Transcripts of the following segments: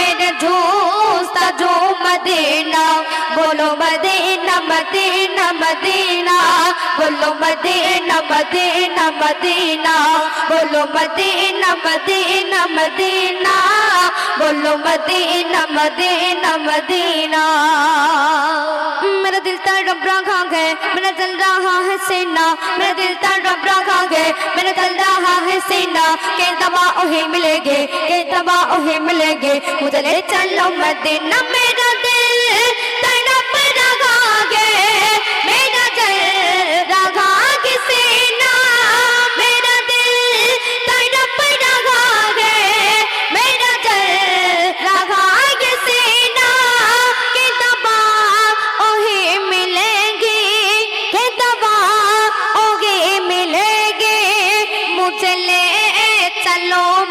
मेरे झूस्ता जो मदीना बोलो मदीना मदीना मदीना बोलो मदीना मदीना मदीना बोलो मदीना मदीना मदीना बोलो मदीना मदीना मदीना मेरा दिल तड़प रहा है मेरा चल रहा है सीना मेरा दिल तड़प रहा है मेरा चल रहा है सीना के दवा ओहे मिलेगे के तबा ओहे मिलेगे। मुझे ले चलो मदीना मेरा दिल।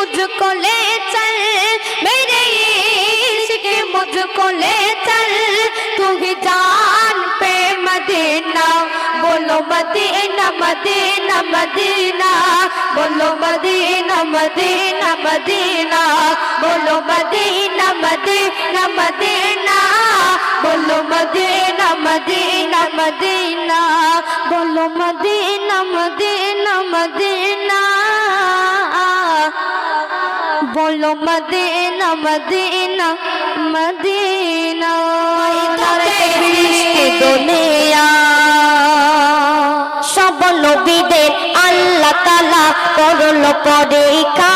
मुझको ले चल मेरे इश्क मुझको ले चल तू ही जान पे मदीना बोलो मदीना मदीना मदीना बोलो मदीना मदीना मदीना बोलो मदीना मदीना मदीना बोलो मदीना मदीना मदीना बोलो मदीना मदीना मदीना বলো মদিনা মদিনা মদিনা। দুনিয়া। সব নবীদের আল্লাহ তালা করল পরীক্ষা।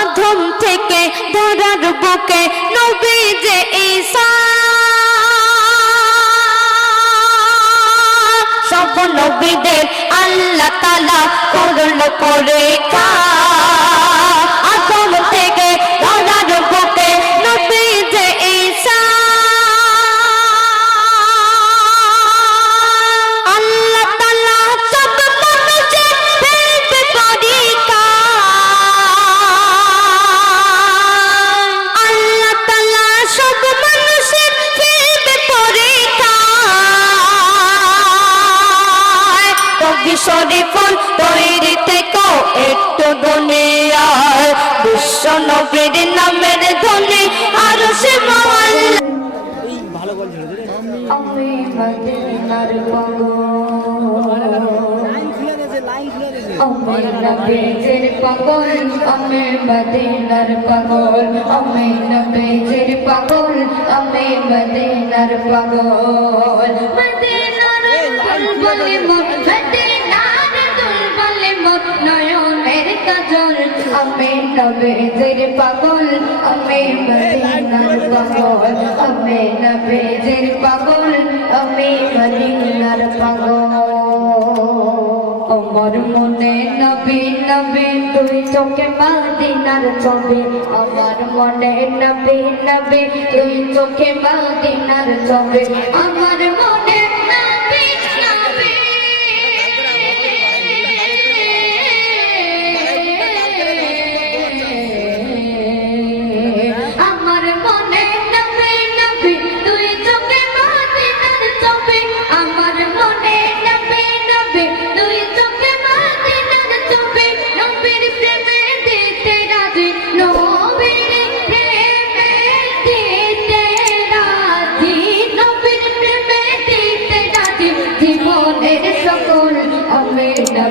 আধম থেকে ধরার বুকে নবী যে ঈশা সব নবীদের আল্লাহ তালা করল কা নবীর নামের ধ্বনি আর সে পাগল নবীজির পাগল আমি মদিনার পাগল আমি নবীজির পাগল আমি মদিনার পাগল মদিনার দুলবলে আমি নবীজির পাগল আমি মদিনার পাগল আমি নবীজির পাগল আমি মদিনার পাগল আমার মনে নবী নবী তুই চোখে মাদিনার ছবি আমার মনে নবী নবী তুই চোখে মাদিনার ছবি আমার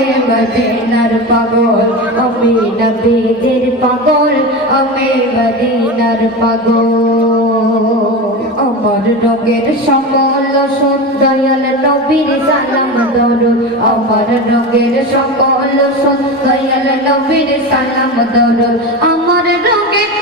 আমি মদিনার পাগল, আমি নবীজির পাগল, আমি মদিনার পাগল। আমার রোগের সকল দয়াল নবীর সালাম দরুদ আমার রোগের সকল দয়াল নবীর সালাম দরুদ আমার রোগের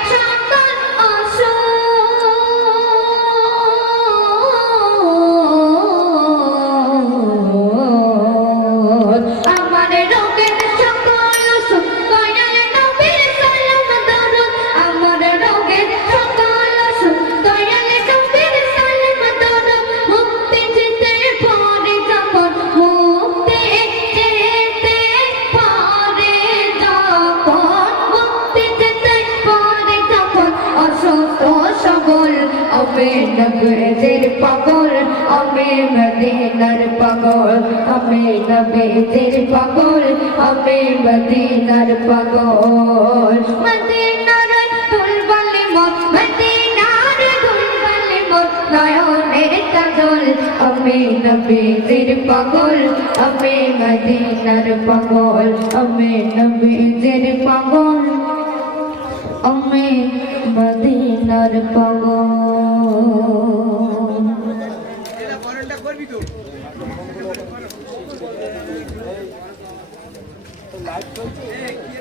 আমি নবীজির পাগল, আমি মদিনার পাগল। আমি নবীজির পাগল, আমি মদিনার পাগল। মদিনার দুলবালি মত মদিনার দুলবালি মত কাজল। আমি নবীজির পাগল, আমি মদিনার পাগল। আমি নবীজির পাগল। আমি মদিনার তো লাইভ চলছে